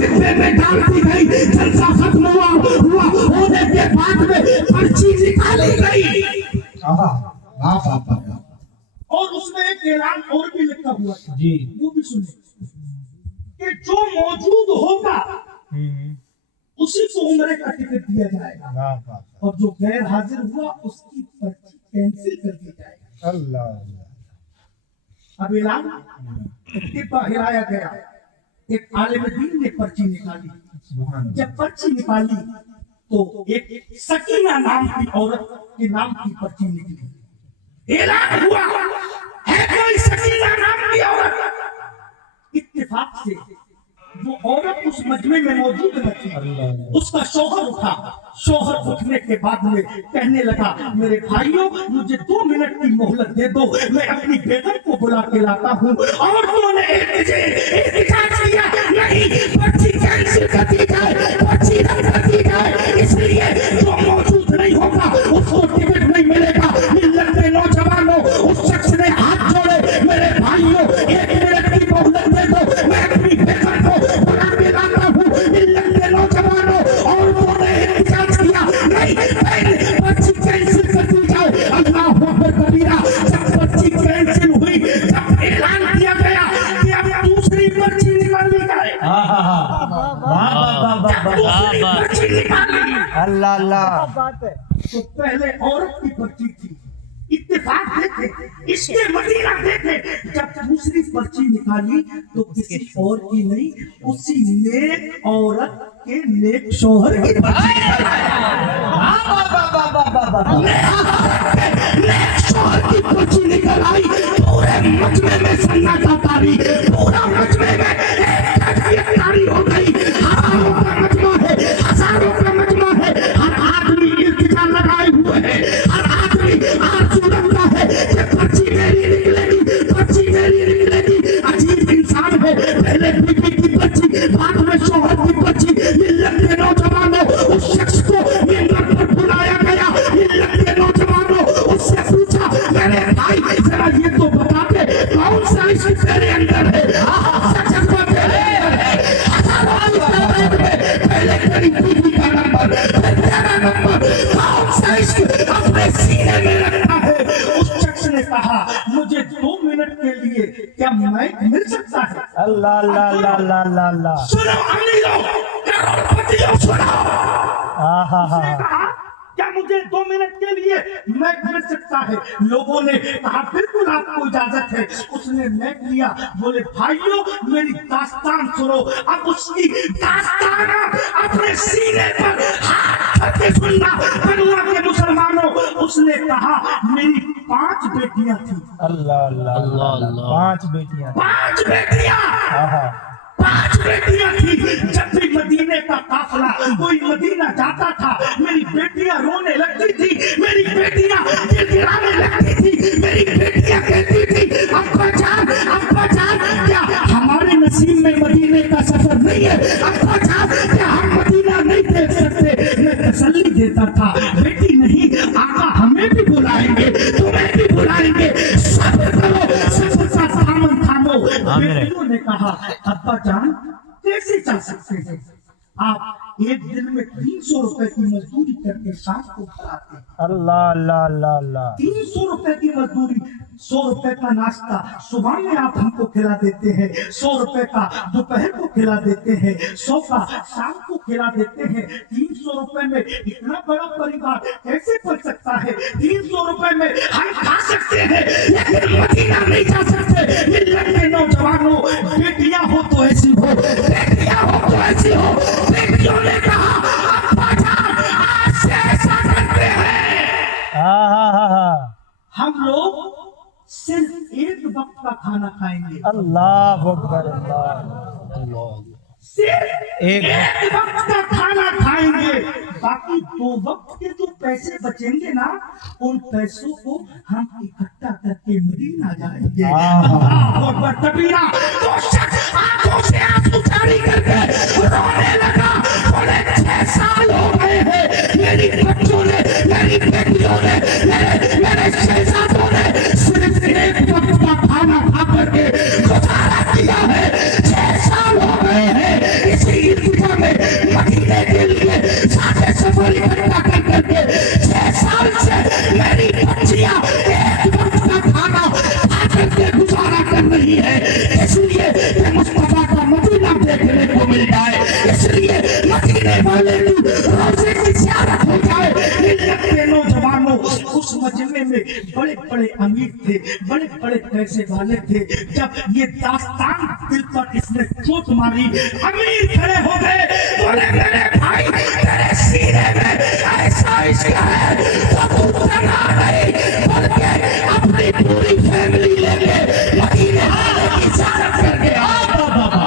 डिब्बे में डाल दी गई, जलसा खत्म हुआ होने के बाद में पर्ची निकाली गई। और उसमें एक ऐलान और भी लिखा हुआ था जी, वो भी सुनिए कि जो मौजूद होगा उसी को उम्रे का टिकट दिया जाएगा, और जो गैर हाजिर हुआ उसकी पर्ची कैंसिल कर दी जाएगी। अल्लाह। अब ऐलान डिब्बा हिलाया गया, एक आलिम दीन ने पर्ची निकाली। जब पर्ची निकाली तो एक सकीना नाम की औरत के नाम की पर्ची निकली। ऐलान हुआ है कोई सकीना नाम की औरत। इत्तेफाक से वो औरत उस मजमे में मौजूद न थी। उसका शौहर उठा। शौहर उठने के बाद में कहने लगा, मेरे भाइयों मुझे 2 मिनट की मोहलत दे दो, मैं अपनी बेगम को बुला के लाता हूँ। और उन्होंने नहीं, पर्ची कैंसिल कर दी जाए, पर्ची रद्द कर दी जाए, इसलिए जो मौजूद नहीं होगा उसको टिकट नहीं मिलेगा। मिल्लत के नौजवानों, उस शख्स ने हाथ जोड़े, मेरे भाइयों 1 मिनट की मोहलत दे दो, मैं अपनी बेगम को बुला के लाता हूँ। मिल्लत के नौजवानों, और उन्होंने एहतजाज किया, नहीं पहले पर्ची कैंसिल कर दी जाए। अल्लाह अकबर कबीरा। जब पर्ची कैंसिल हुई, जब ऐलान किया गया कि अब दूसरी पर्ची निकाली जाए, अल्लाह अल्लाह। तो पहले औरत की पर्ची थी। इत्तेफाक देखे, इसके मदीना देखे, जब दूसरी पर्ची निकाली तो किसी और की नहीं, उसी नेक औरत के नेक शौहर की पर्ची नेक शौहर की पर्ची निकल आई। पूरे मजमे में सन्नाटा तारी, पूरा मजमे में तारी हो गई। हजारों का मजमा है, हजारों का मजमा है, हर आदमी इल्तिजा लगाए हुए है, हर आदमी आरज़ू रखता है कि पर्ची मेरी निकलेगी, पर्ची मेरी निकलेगी। अजीब इंसान है, पहले बीवी की पर्ची, बाद में शौहर की पर्ची। मिल्लत के नौजवानों, उस शख्स को मिंबर पर बुलाया गया। मिल्लत के नौजवानों, उससे पूछा, मेरे भाई जरा ये तो बता दे, कौन सा इश्क तेरे अंदर है? सच को तेरे अंदर है। पहले तेरी बीवी का नंबर, फिर तेरा नंबर, कौन सा इश्क अपने सीने में रखता है? उस शख्स ने कहा, मुझे 2 मिनट के लिए क्या माइक मिल सकता है? अल्लाह अल्लाह अल्लाह अल्लाह अल्लाह। सुनो अमीरों, करोड़पतियों सुनो। उसने कहा, क्या मुझे 2 मिनट के लिए मैक मिल सकता है? लोगों ने कहा, बिल्कुल आपको इजाजत है। उसने मैक लिया। बोले, भाइयों मेरी दास्तान सुनो। अब उसकी दास्तान अपने सीने पर हाथ करके सुनना। दुनिया के मुसलमानों, उसने कहा, मेरी 5 बेटियां थी। अल्लाह अल्लाह अल्लाह। 5 बेटियां। 5 बेटियां। 5 बेटियां थी। जब भी मदीने का काफिला कोई मदीना जाता था, मेरी बेटियां रोने लगती थी, मेरी बेटियां गिड़गिड़ाने लगती थी, मेरी बेटियां कहती थी, अब्बा जान क्या हमारे नसीब में मदीने का सफर नहीं है? अब्बा जान क्या हम मदीना नहीं देख सकते? मैं तसल्ली देता था, बेटी नहीं, आका हमें भी बुलाएंगे, तुम्हें भी बुलाएंगे, सब्र करो, सब्र का दामन थामो। बेटियों ने कहा, अब्बा जान कैसे जा सकते हैं? आप एक दिन में 300 रुपए की मजदूरी करके सास को खिलाते हैं। अल्लाह अल्लाह अल्लाह अल्लाह। 300 रुपए की मजदूरी, 100 रुपए का नाश्ता सुबह में आप हमको खिला देते हैं, 100 रुपए का दोपहर को खिला देते हैं, 100 का शाम को खिला देते हैं। 300 रुपए में इतना बड़ा परिवार कैसे पल सकता है? 300 रुपए में हम खा सकते हैं, लेकिन मदीना नहीं जा सकते। मिल्लत के नौजवानों, बेटियां हो तो ऐसी हो, बेटियां हो तो ऐसी हो। बेटियों ने कहा, अब्बा जान आज से ऐसा करते हैं, हम लोग सिर्फ एक वक्त का खाना खाएंगे। अल्लाह अकबर अल्लाह। सिर्फ एक वक्त का खाना खाएंगे, बाकी 2 वक्त के जो पैसे बचेंगे ना, उन पैसों को हम इकट्ठा करके मदीना जाएंगे। अकबर कबीरा। तो शख्स आंखों से आंसू जारी करके रोने लगा। बोले, 6 साल हो गए हैं, मेरी बच्चों ने, मेरी बेटियों ने, मेरे शहजादों ने सिर्फ एक वक्त का खाना खा करके गुजारा किया है। 6 साल हो गए हैं, इसी نہیں ہے، اس لیے کہ مصطفیٰ کا مدینہ دیکھنے کو مل جائے، اس لیے مدینے والے کی روزے کی زیارت ہو جائے۔ ملت کے نوجوانوں اس مجمع میں بڑے بڑے امیر تھے، بڑے بڑے پیسے والے تھے۔ جب یہ داستان دل پر اس نے چوٹ ماری، امیر کھڑے ہو گئے، بولے میرے بھائی